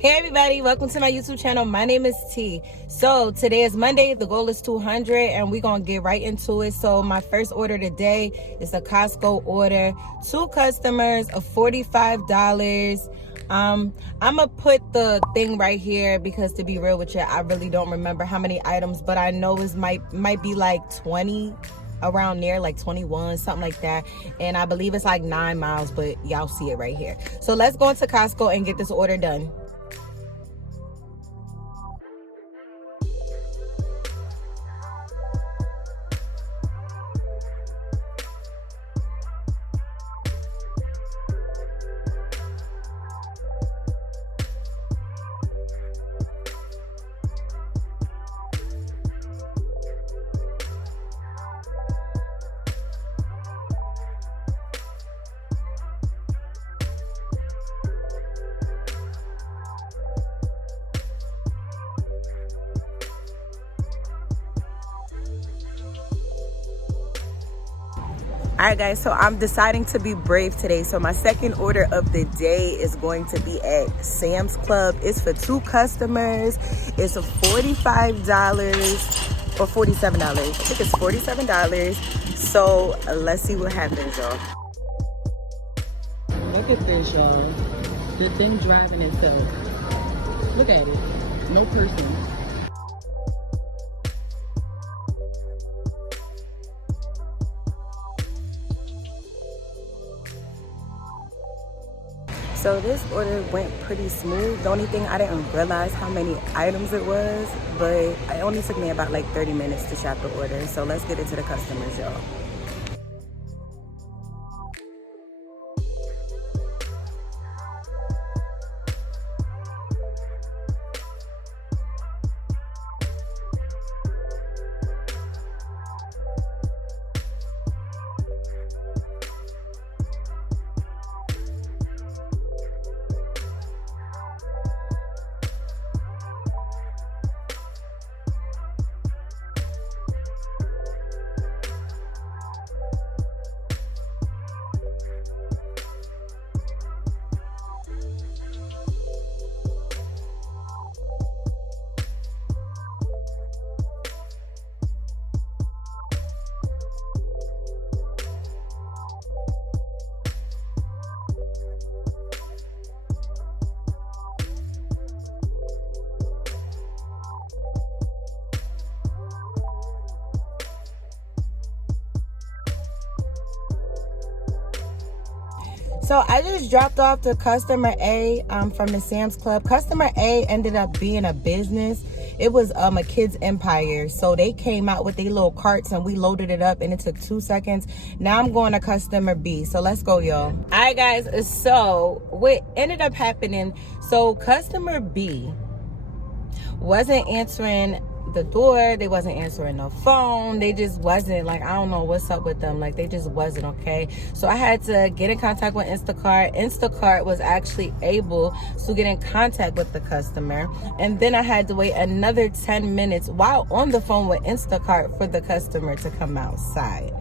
Hey everybody, welcome to my YouTube channel. My name is T. So today is Monday. The goal is 200 and we're going to get right into it. So my first order today is a Costco order. 2 customers of $45. I'm going to put the thing right here because to be real with you, I really don't remember how many items, but I know it might be like 20 around there, like 21, something like that. And I believe it's like 9 miles, but y'all see it right here. So let's go into Costco and get this order done. Alright guys, so I'm deciding to be brave today. So my second order of the day is going to be at Sam's Club. It's for 2 customers. It's $45 or $47. I think it's $47. So let's see what happens, y'all. Look at this, y'all. The thing driving itself. Look at it. No person. So this order went pretty smooth. The only thing, I didn't realize how many items it was, but it only took me about like 30 minutes to shop the order. So let's get into the customers, y'all. So I just dropped off to customer A from the Sam's Club. Customer A ended up being a business. It was a Kids Empire. So they came out with their little carts and we loaded it up and it took 2 seconds. Now I'm going to customer B. So let's go, y'all. All right, guys. So what ended up happening, so customer B wasn't answering the door. They wasn't answering the phone. They just wasn't, like, I don't know what's up with them. Like, they just wasn't okay. So I had to get in contact with Instacart. Instacart was actually able to get in contact with the customer. And then I had to wait another 10 minutes while on the phone with Instacart for the customer to come outside.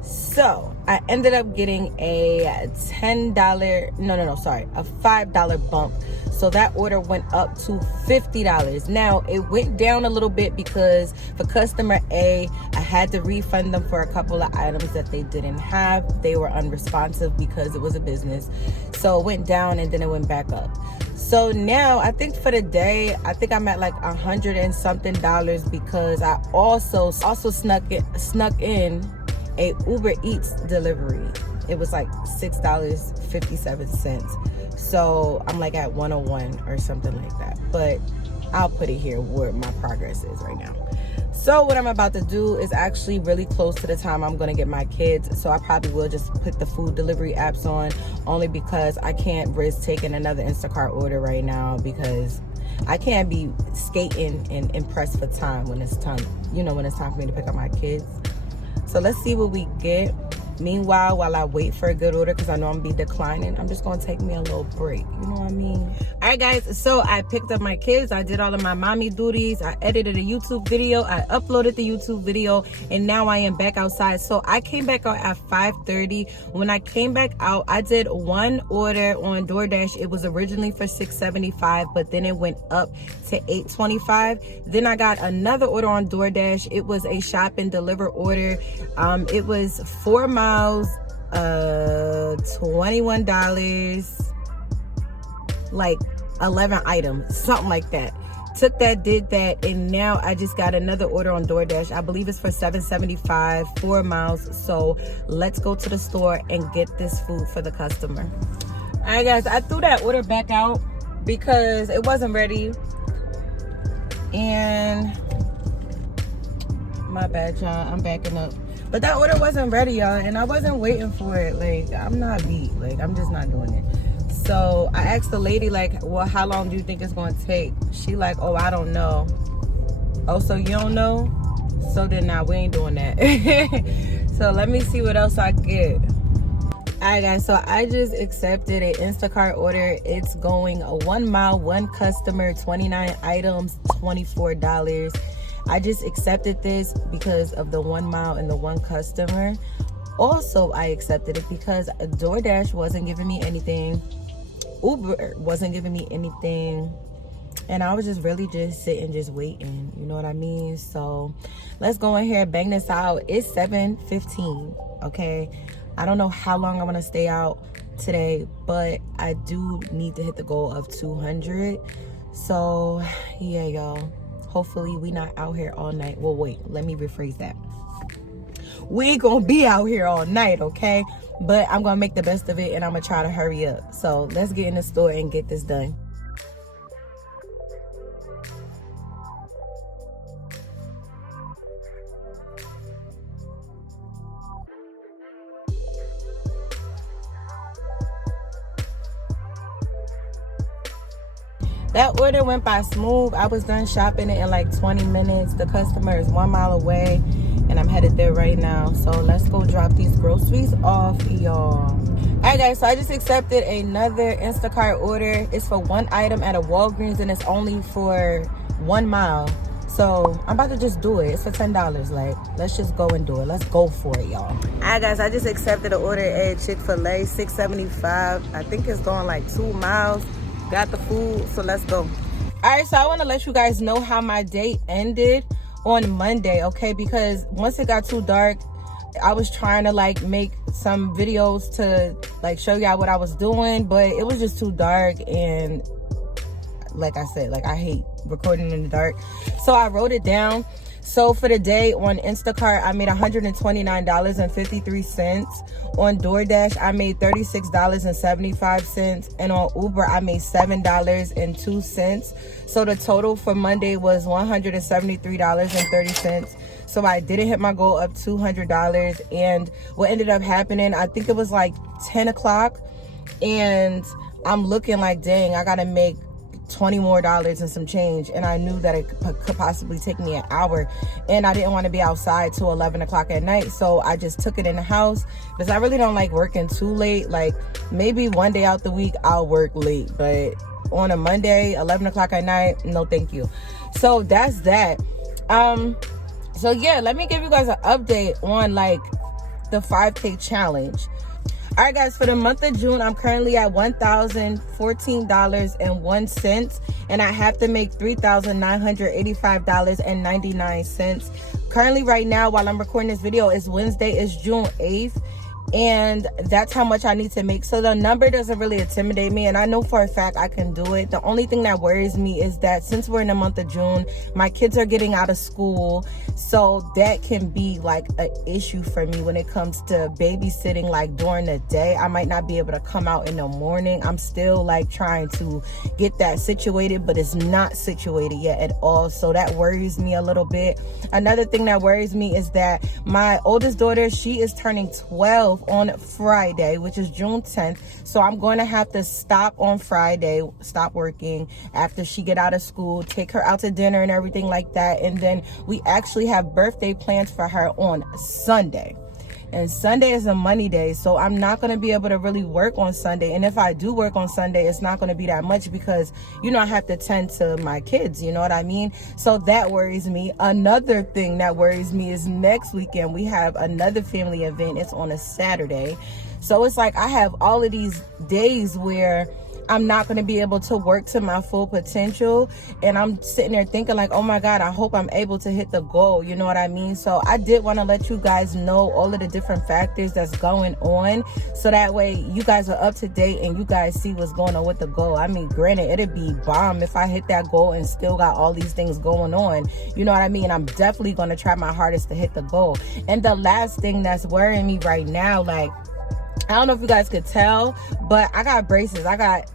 So I ended up getting a a $5 bump. So that order went up to $50. Now it went down a little bit because for customer A, I had to refund them for a couple of items that they didn't have. They were unresponsive because it was a business. So it went down and then it went back up. So now I think for the day, I think I'm at like $100 and something because I also snuck in a Uber Eats delivery. It was like $6.57. So I'm like at 101 or something like that. But I'll put it here where my progress is right now. So what I'm about to do is actually really close to the time I'm gonna get my kids. So I probably will just put the food delivery apps on, only because I can't risk taking another Instacart order right now because I can't be skating and pressed for time when it's time, when it's time for me to pick up my kids. So let's see what we get. Meanwhile, while I wait for a good order, because I know I'm gonna be declining, I'm just gonna take me a little break. You know what I mean? All right, guys, so I picked up my kids. I did all of my mommy duties. I edited a YouTube video. I uploaded the YouTube video, and now I am back outside. So I came back out at 5:30. When I came back out, I did one order on Doordash. It was originally for $6.75, but then it went up to $8.25. Then I got another order on Doordash. It was a shop and deliver order. It was 4 miles, $21, like 11 items, something like that. Took that, did that, and now I just got another order on Doordash. I believe it's for $7.75, 4 miles. So let's go to the store and get this food for the customer. All right, guys, I threw that order back out because it wasn't ready. And my bad, y'all, I'm backing up. But that order wasn't ready, y'all, and I wasn't waiting for it. Like, I'm not beat. Like, I'm just not doing it. So I asked the lady, like, well, how long do you think it's going to take? She like, oh, I don't know. Oh, so you don't know? So then now we ain't doing that. So let me see what else I get. All right, guys, so I just accepted an Instacart order. It's going a 1 mile, one customer, 29 items, $24. I just accepted this because of the 1 mile and the one customer. Also, I accepted it because DoorDash wasn't giving me anything. Uber wasn't giving me anything. And I was just really just sitting, just waiting. You know what I mean? So let's go in here, bang this out. It's 7:15, okay? I don't know how long I'm going to stay out today, but I do need to hit the goal of 200. So, yeah, y'all. Hopefully we not out here all night. Well, wait, let me rephrase that. We ain't gonna be out here all night, okay? But I'm gonna make the best of it, and I'm gonna try to hurry up. So let's get in the store and get this done. That order went by smooth. I was done shopping it in like 20 minutes. The customer is 1 mile away, and I'm headed there right now. So let's go drop these groceries off, y'all. All right, guys, so I just accepted another Instacart order. It's for one item at a Walgreens, and it's only for 1 mile. So I'm about to just do it. It's for $10. Like, let's just go and do it. Let's go for it, y'all. All right, guys, I just accepted an order at Chick-fil-A, $6.75. I think it's going like 2 miles. Got the food, so let's go. All right, so I want to let you guys know how my day ended on Monday, okay? Because once it got too dark, I was trying to like make some videos to like show y'all what I was doing, but it was just too dark. And like I said, like I hate recording in the dark, so I wrote it down. So for the day on Instacart, I made $129.53. On Doordash, I made $36.75. And on Uber, I made $7.02. So the total for Monday was $173.30. So I didn't hit my goal of $200. And what ended up happening, I think it was like 10 o'clock. And I'm looking like, dang, I got to make $20 more and some change, and I knew that it could possibly take me an hour, and I didn't want to be outside till 11 o'clock at night. So I just took it in the house because I really don't like working too late. Like maybe one day out the week I'll work late, but on a Monday 11 o'clock at night, no thank you. So that's that. So yeah, let me give you guys an update on like the 5K challenge. All right, guys, for the month of June, I'm currently at $1,014.01, and I have to make $3,985.99. Currently, right now, while I'm recording this video, it's Wednesday, it's June 8th, and that's how much I need to make. So the number doesn't really intimidate me, and I know for a fact I can do it. The only thing that worries me is that since we're in the month of June, my kids are getting out of school, so that can be like an issue for me when it comes to babysitting. Like during the day, I might not be able to come out in the morning. I'm still like trying to get that situated, but it's not situated yet at all, so that worries me a little bit. Another thing that worries me is that my oldest daughter, she is turning 12 on Friday, which is June 10th. So I'm going to have to stop on Friday, stop working after she get out of school, take her out to dinner and everything like that. And then we actually have birthday plans for her on Sunday. and Sunday is a money day, so I'm not going to be able to really work on Sunday. And if I do work on Sunday, it's not going to be that much because, you know, I have to tend to my kids, you know what I mean? So that worries me. Another thing that worries me is next weekend we have another family event. It's on a Saturday. So it's like I have all of these days where I'm not going to be able to work to my full potential, and I'm sitting there thinking like, oh my God, I hope I'm able to hit the goal, you know what I mean? So I did want to let you guys know all of the different factors that's going on, so that way you guys are up to date and you guys see what's going on with the goal. I mean, granted, it'd be bomb if I hit that goal and still got all these things going on, you know what I mean? I'm definitely going to try my hardest to hit the goal. And the last thing that's worrying me right now, like, I don't know if you guys could tell, but I got braces. I got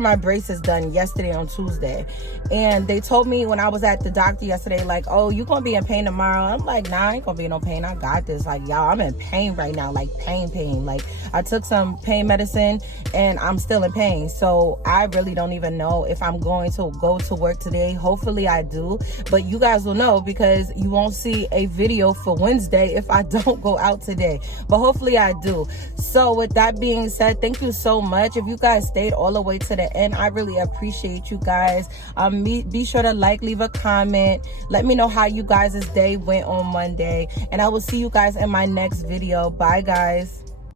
my braces done yesterday on Tuesday. And they told me when I was at the doctor yesterday, like, oh, you gonna be in pain tomorrow? I'm like, nah, I ain't gonna be in no pain. I got this. Like, y'all, I'm in pain right now, like pain. Like, I took some pain medicine and I'm still in pain. So I really don't even know if I'm going to go to work today. Hopefully I do. But you guys will know because you won't see a video for Wednesday if I don't go out today. But hopefully I do. So with that being said, thank you so much. If you guys stayed all the way to the end, I really appreciate you guys. Be sure to leave a comment, let me know how you guys' day went on Monday, and I will see you guys in my next video. Bye guys.